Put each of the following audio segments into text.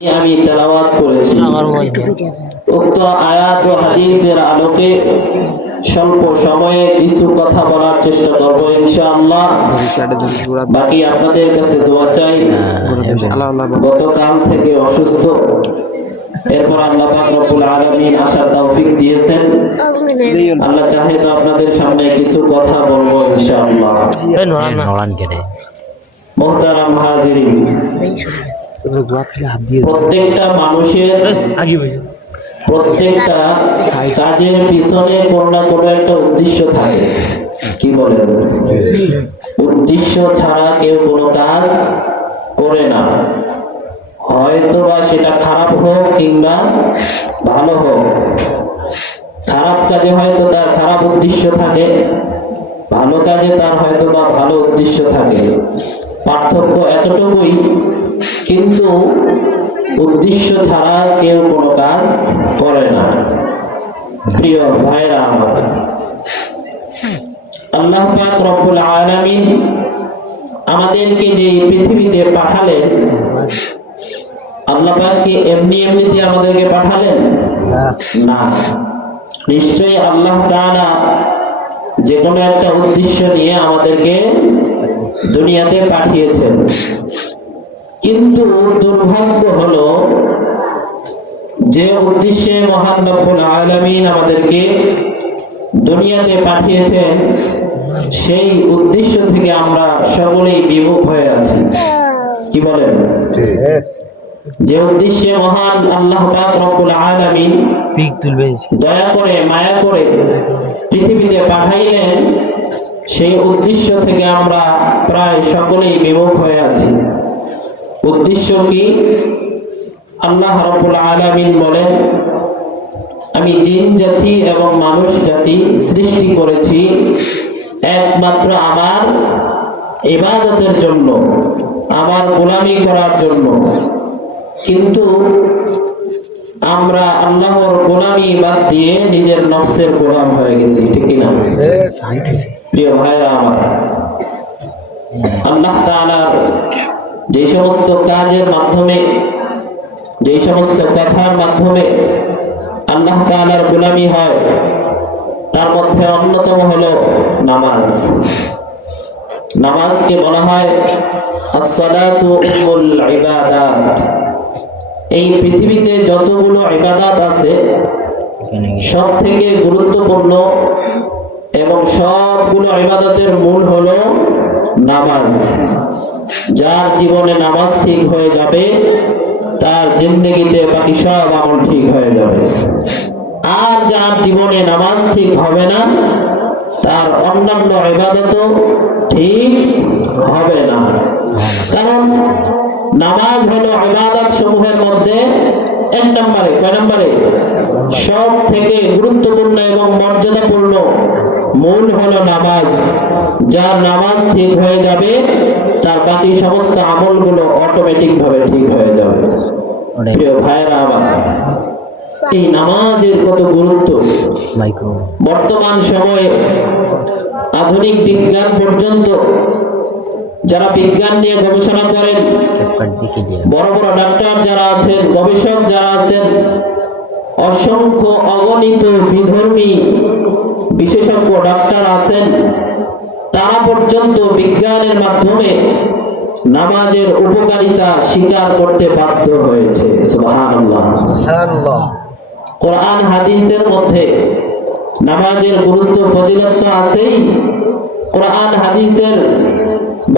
আমি তেলাওয়াত করেছি। উক্ত আয়াত ও হাদিসের আলোকে স্বল্প সময়ে কিছু কথা বলার চেষ্টা করব ইনশাআল্লাহ। বাকি আপনাদের কাছে দোয়া চাই। গতকাল থেকে অসুস্থ, এরপর আল্লাহ পাক রব্বুল আলামিন আসার তৌফিক দিয়েছেন। আল্লাহ চাহে তো আপনাদের সামনে কিছু কথা বলবো ইনশাআল্লাহ। মুহতারাম হাজিরিন, প্রত্যেকটা মানুষের প্রত্যেকটা কাজের পিছনে কোনো না কোনো একটা উদ্দেশ্য থাকে। কি বলেন? উদ্দেশ্য ছাড়া কেউ কোনো কাজ করে না, হয়তো বা সেটা খারাপ হোক কিংবা ভালো হোক। খারাপ কাজে হয়তো তার খারাপ উদ্দেশ্য থাকে, ভালো কাজে তার হয়তো বা ভালো উদ্দেশ্য থাকে। পার্থক্য এতটুকুই, কিন্তু উদ্দেশ্য ছাড়া কেউ কোনো কাজ করে না। প্রিয় ভাইরা আমার, আল্লাহ পাক রব্বুল আলামিন আমাদেরকে যে পৃথিবীতে পাঠালেন, আল্লাহ পাক কি এমনি এমনিতে আমাদেরকে পাঠালেন? না, নিশ্চয়ই আল্লাহ তাআলা যে কোনো একটা উদ্দেশ্য নিয়ে আমাদেরকে দুনিয়াতে পাঠিয়েছেন। কিন্তু দুর্ভাগ্য হলো, যে উদ্দেশ্যে মহান রব্বুল আলামিন আমাদেরকে দুনিয়াতে পাঠিয়েছেন, সেই উদ্দেশ্য থেকে আমরা সকলেই বিমুখ হয়ে আছি। কি বলেন? যে উদ্দেশ্যে মহান আল্লাহ পাক রব্বুল আলামিন দয়া করে মায়া করে পৃথিবীতে পাঠাইলেন, সেই উদ্দেশ্য থেকে আমরা প্রায় সকলেই বিমুখ হয়ে আছি। উদ্দেশ্য কি? আল্লাহ রাব্বুল আলামিন বলেন, আমি জিন জাতি এবং মানুষ জাতি সৃষ্টি করেছি একমাত্র আমার ইবাদতের জন্য, আমার গোলামি করার জন্য। কিন্তু আমরা আল্লাহর গোলামি বাদ দিয়ে নিজের নফসের গোলাম হয়ে গেছি। ঠিক কিনা? প্রিয় ভাইরা আমার, আল্লাহ তাআলা যে সমস্ত কাজের মাধ্যমে, যে সমস্ত কথার মাধ্যমে আল্লাহ তাআলার গোলামি হয়, তার মধ্যে অন্যতম হলো নামাজ। নামাজকে বলা হয় as-salatu ummul ibadat। এই পৃথিবীতে যতগুলো ইবাদত আছে, সব থেকে গুরুত্বপূর্ণ এবং সবগুলো ইবাদতের মূল হলো নামাজ। যার জীবনে নামাজ ঠিক হয়ে যাবে, তার জিন্দেগিতে বাকি সব আমল ঠিক হয়ে যাবে। আর যার জীবনে নামাজ ঠিক হবে না, তার অন্যান্য ইবাদতও ঠিক হবে না। কারণ নামাজ হলো ইবাদত সমূহের মধ্যে এক নম্বরে, কয় নম্বরে? সব থেকে গুরুত্বপূর্ণ এবং মর্যাদাপূর্ণ মূল হলো নামাজ। যার নামাজ ঠিক হয়ে যাবে, তার বাকি সমস্ত আমলগুলো অটোমেটিক ভাবে ঠিক হয়ে যাবে। প্রিয় ভাইরা আমার, এই নামাজের কত গুরুত্ব! বর্তমান সময়ে আধুনিক বিজ্ঞান পর্যন্ত, যারা বিজ্ঞান নিয়ে গবেষণা করেন, বড় বড় ডাক্তার যারা আছেন, গবেষক যারা আছেন, অসংখ্য অগণিত বিধর্মী বিশেষজ্ঞ ডাক্তার আছেন, তারা পর্যন্ত বিজ্ঞানের মাধ্যমে নামাজের উপকারিতা স্বীকার করতে বাধ্য হয়েছে। সুবহানাল্লাহ। কোরআন হাদিসের মধ্যে নামাজের গুরুত্ব ফজিলত তো আছেই, কোরআন হাদিসের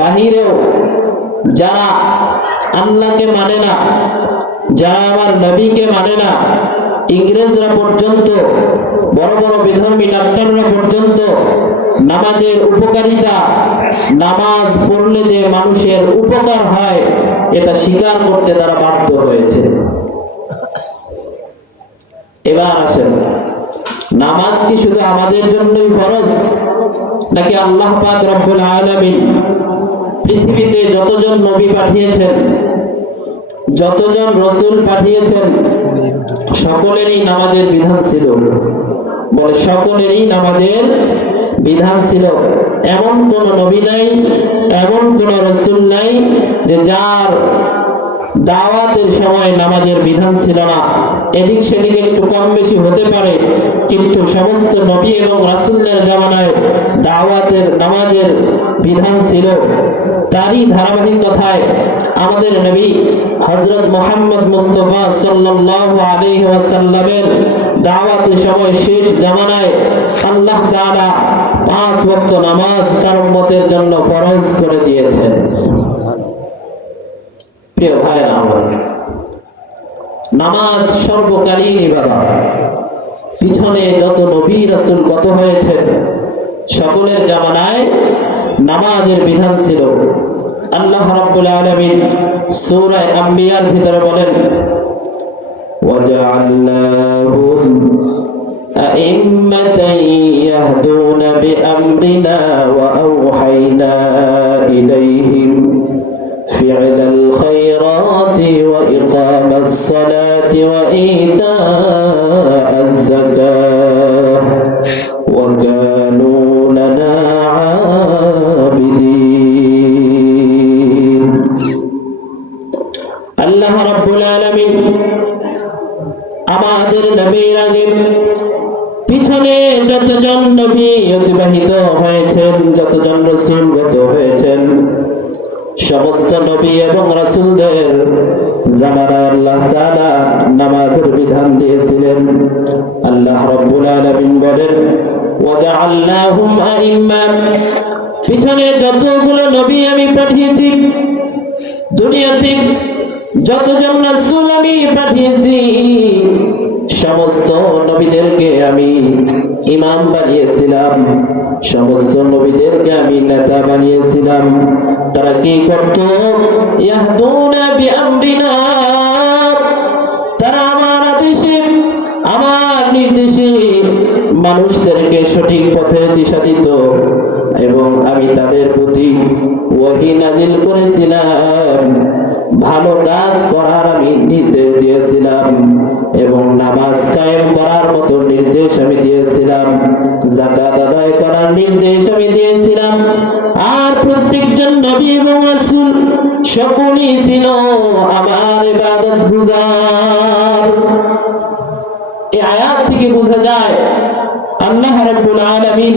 বাহিরেও যারা আল্লাহকে মানে না, যারা আমার নবীকে মানে না, ইংরেজরা পর্যন্ত, বড় বড় বিধর্মী ডাক্তাররা পর্যন্ত নামাজের উপকারিতা, নামাজ পড়লে যে মানুষের উপকার হয়, এটা স্বীকার করতে তারা বাধ্য হয়েছে। এবার আসেন, নামাজ কি শুধু আমাদের জন্যই ফরজ, নাকি আল্লাহ পাক রব্বুল আলামিন পৃথিবীতে যতজন নবী পাঠিয়েছেন, যতজন রাসূল পাঠিয়েছেন, সকলেরই নামাজের বিধান ছিল? বলে সকলেরই নামাজের বিধান ছিল। এমন কোন নবী নাই, এমন কোন রাসূল নাই যে যার দাওয়াতের সময় নামাজের বিধান ছিল না। এদিক সেদিক একটু কম বেশি হতে পারে, কিন্তু সমস্ত নবী এবং রাসূলদের জামানায় দাওয়াতের নামাজের বিধান ছিল। তারই ধারাবাহিকতায় আমাদের নবী হযরত মুহাম্মদ মুস্তাফা সাল্লাল্লাহু আলাইহি ওয়াসাল্লামের দাওয়াতের সময় শেষ জামানায় আল্লাহ তাআলা 5 ওয়াক্ত নামাজ তার উম্মতের জন্য ফরজ করে দিয়েছেন। প্রিয় ভাইরা আমার, নামাজ সর্বকালীন ইবাদত। পিছনে যত নবী রাসূল গত হয়েছেন সকলের জামানায় নামাজের বিধান ছিল। আল্লাহ রাব্বুল আলামিন সূরা আম্বিয়ার ভিতরে বলেন, وَجَعَلْنَاهُمْ أَئِمَّةً يَهْدُونَ بِأَمْرِنَا وَأَوْحَيْنَا إِلَيْهِمْ فِعْلَ الْخَيْرَاتِ وَإِقَامَ الصَّلَاةِ وَإِيتَاءَ الزَّكَاةِ وَكَانُوا لَنَا عَابِدِينَ। আল্লাহ রাব্বুল আলামিন আমাদের নবীর আগে পিছনে যতজন নবী অতিবাহিত হয়েছেন, যতজন রাসূল গত হয়েছেন, সমস্ত নবী এবং রাসূলদের জামানায় আল্লাহ তাআলা নামাজের বিধান দিয়েছিলেন। আল্লাহ রাব্বুল আলামিন বলেন, ওয়াজআলনাহুম আইম্মা, পিছনে যতগুলো নবী আমি পাঠিয়েছি, দুনিয়াতে যতজন রাসূল আমি পাঠিয়েছি, সমস্ত নবীদেরকে আমি ইমাম বানিয়েছিলাম, সমস্ত নবীদেরকে আমি নেতা বানিয়েছিলাম। তারা কি করত? ইয়াহদুনা বিআমরিনা, তারা আমার আদেশে, আমার নির্দেশে মানুষদেরকে সঠিক পথে দিশা দিত, এবং আমি তাদের প্রতি ওহী নাযিল করেছিলাম, ভালো কাজ করার আমি নির্দেশ দিয়েছিলাম, এবং নামাজ কায়েম করার মতো নির্দেশ আমি দিয়েছিলাম, যাকাত আদায় করার নির্দেশ আমি দিয়েছিলাম। আর প্রত্যেকজন নবী এবং রাসূল সকলেই ছিল আমার ইবাদত গুজার। এই আয়াত থেকে বোঝা যায় আল্লাহ রাব্বুল আলামিন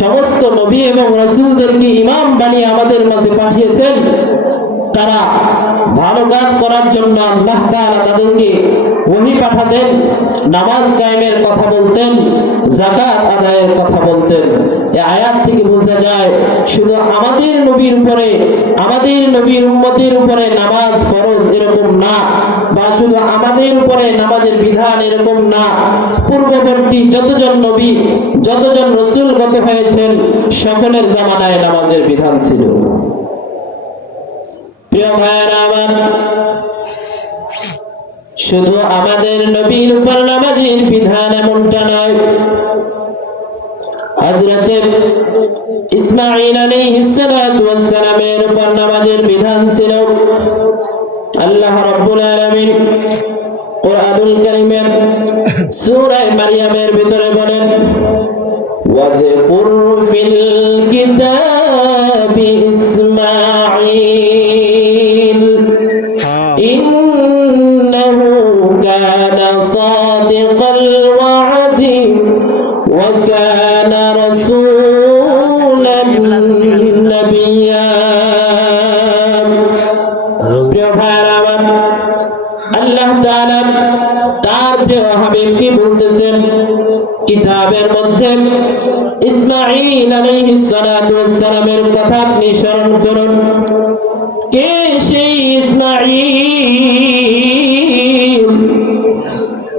সমস্ত নবী এবং রাসূলদেরকে ইমাম বানিয়ে আমাদের মাঝে পাঠিয়েছেন। তারা ভালো কাজ করার জন্য আল্লাহ তাআলা তাদেরকে ওহী পাঠাতেন, নামাজ কায়েমের কথা বলতেন, যাকাত আদায়ের কথা বলতেন। এই আয়াত থেকে বোঝা যায় শুধু আমাদের নবীর উপরে, আমাদের নবীর উম্মতের উপরে নামাজ ফরজ এরকম না, বা শুধু আমাদের উপরে নামাজের বিধান এরকম না, পূর্ববর্তী যতজন নবী, যতজন রাসূল গত হয়েছেন সকলের জামানায় নামাজের বিধান ছিল। প্রিয় ভাইরা আমার, শুধু আমাদের নবীর উপর নামাজের বিধান এমনটা নয়, হযরত ইসমাঈল আলাইহিস সালাতু ওয়াস সালামের উপর নামাজের বিধান ছিল। আল্লাহ রাব্বুল আলামিন কুরআনুল কারীমের সূরা মারইয়ামের ভিতরে বলেন, ওয়াযকুর ফিল কিতাবি ইসমাঈল ইন্নাহু কানা সাদিকাল ওয়া'দি ওয়া কানা রাসূলান নাবিয়্যা। প্রিয় ভাইরা আমার, আল্লাহ তাআলা তার প্রিয় হাবিবকে বলতেছেন, কিতাবের মধ্যে ইসমাঈল আলাইহিস সালাতু ওয়াস সালামের কথা আপনি স্মরণ করুন। কে সেই ইসমাঈল?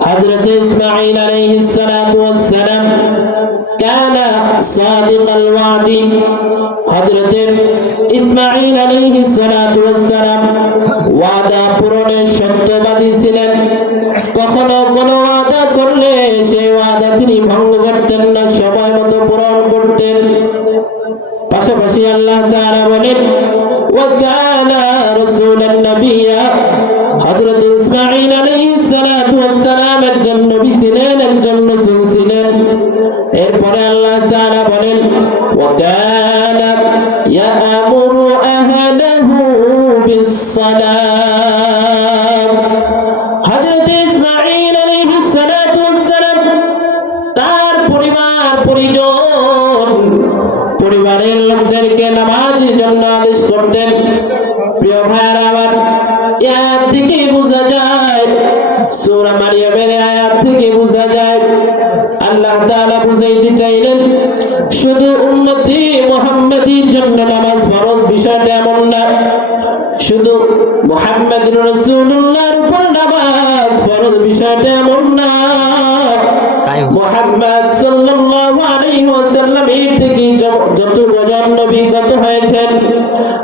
হযরত ইসমাঈল আলাইহিস সালাতু ওয়াস সালাম কানা সাদিকাল ওয়াদি। হযরত ইসমাঈল আলাইহিস সালাতু ওয়াস সালাম ওয়াদা পূরণের সত্যবাদী ছিলেন। কখনো কোনো ওয়াদা করলে সেই ওয়াদা তিনি ভঙ্গ করতেন না, সময় মতো পূরণ করতেন। পাশাপাশি আল্লাহ তাআলা বলেন, ওয়া কানা রাসূলান নাবিয়্যা। হযরত ইসমাঈল আলাইহিস সালাতু ওয়াস সালাম একজন নবী ছিলেন, একজন রাসূল ছিলেন। এরপরে আল্লাহ তাআলা বলেন, ওয়া কানা ইয়া'মুরু আহলাহু বিস-সালাহ সূরা মারিয়ামের আয়াত থেকে বোঝা যায় আল্লাহ তাআলা বুঝাইতে চাইলেন শুধু উম্মতি মুহাম্মাদীর জন্য নামাজ ফরজ বিষয়টা এমন না, শুধু মুহাম্মদুর রাসূলুল্লাহর উপর নামাজ ফরজ বিষয়টা এমন না, মুহাম্মদ সাল্লাল্লাহু আলাইহি ওয়াসাল্লাম এর থেকে যতজন নবী গত হয়েছেন,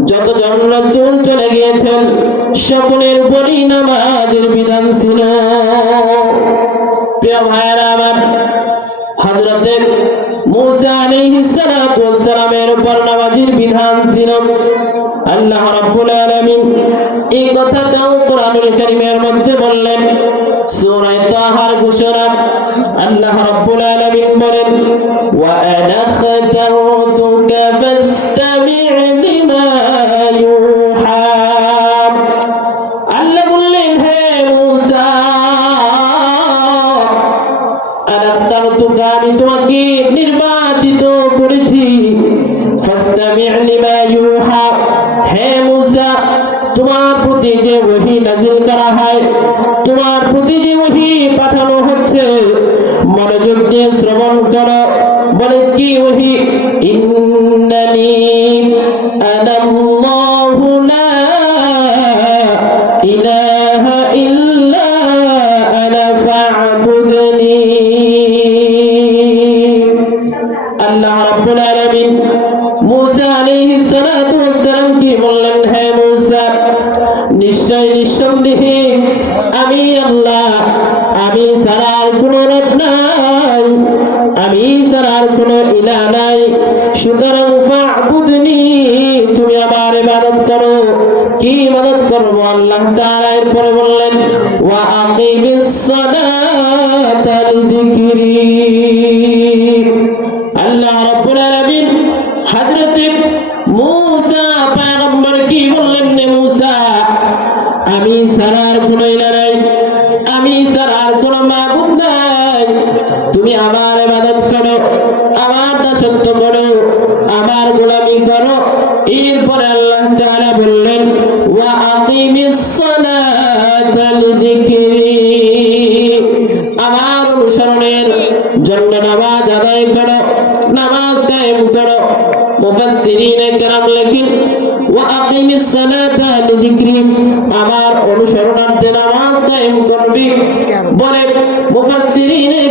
যতজন রাসূল চলে গিয়েছেন, সকলের উপরই নামাজের বিধান ছিল। প্রিয় ভাইয়েরা আমার, হযরত মূসা আলাইহিস সালাতু ওয়াস সালামের উপর নামাজের বিধান ছিল। আল্লাহ রাব্বুল আলামিন এই কথাটাও কোরআনুল কারীমের মধ্যে বললেন। সূরা তাহার ঘোষণা আল্লাহ রাব্বুল আলামিন বলেন, ওয়া আনা খাতাউতুকা ফাসতামি' লিমা ইউহা। আল্লাহ বললেন, হে মূসা, আনা খাতাউতুকা, আমি তোমাকে নির্বাচিত করেছি, ফাসতামি' লিমা ইউহা, হে মূসা, তোমার প্রতি যে ওহী নাযিল করা হয়, তোমার প্রতি যে ওহী পাঠানো হচ্ছে, মনোযোগ দিয়ে শ্রবণ করো। বলে কি ওহী? ইন্নানি আনাল্লাহু লা ইলাহা ইল্লা আনা ফা'বুদনি। আল্লাহ রাব্বুল আলামিন মূসা আলাইহিস সালাতু ওয়াস সালাম কি বললেন, হে মূসা, নিশ্চয় নিঃসন্দেহে আমি আল্লাহ, আমি ছাড়া আর কোনো রব নাই, আমি ছাড়া আর কোনো ইলাহ নাই, সুতরাং ফা'বুদনি, তুমি আমার ইবাদত করো। কি ইবাদত করব? আল্লাহ তাআলা এরপরে বললেন, ওয়া আকিমিস সালাতা লিযিকরি। আল্লাহ রাব্বুল আলামিন হযরত মূসা পয়গম্বর কি বললেন, নে মূসা, আমি ছাড়া আর কোনো ইলাহ নাই, আমি ছাড়া আর কোনো মাবুদ নাই, তুমি আমার ইবাদত করো, আমার দাসত্ব করো, আমার গোলামি করো। এরপরে আল্লাহ তাআলা বললেন, ওয়া আকিমিস সালাতা লিযিকরি, আমার অনুসরণের জন্য নামাজ আদায় করো, নামাজ কায়েম করো। মুফাসসিরিনে কেরাম লেখেন, ওয়া আকিমিস সালাতা লিযিকরি, আমার অনুসরণার্থে নামাজ কায়েম করবি। বলে মুফাসসিরিনে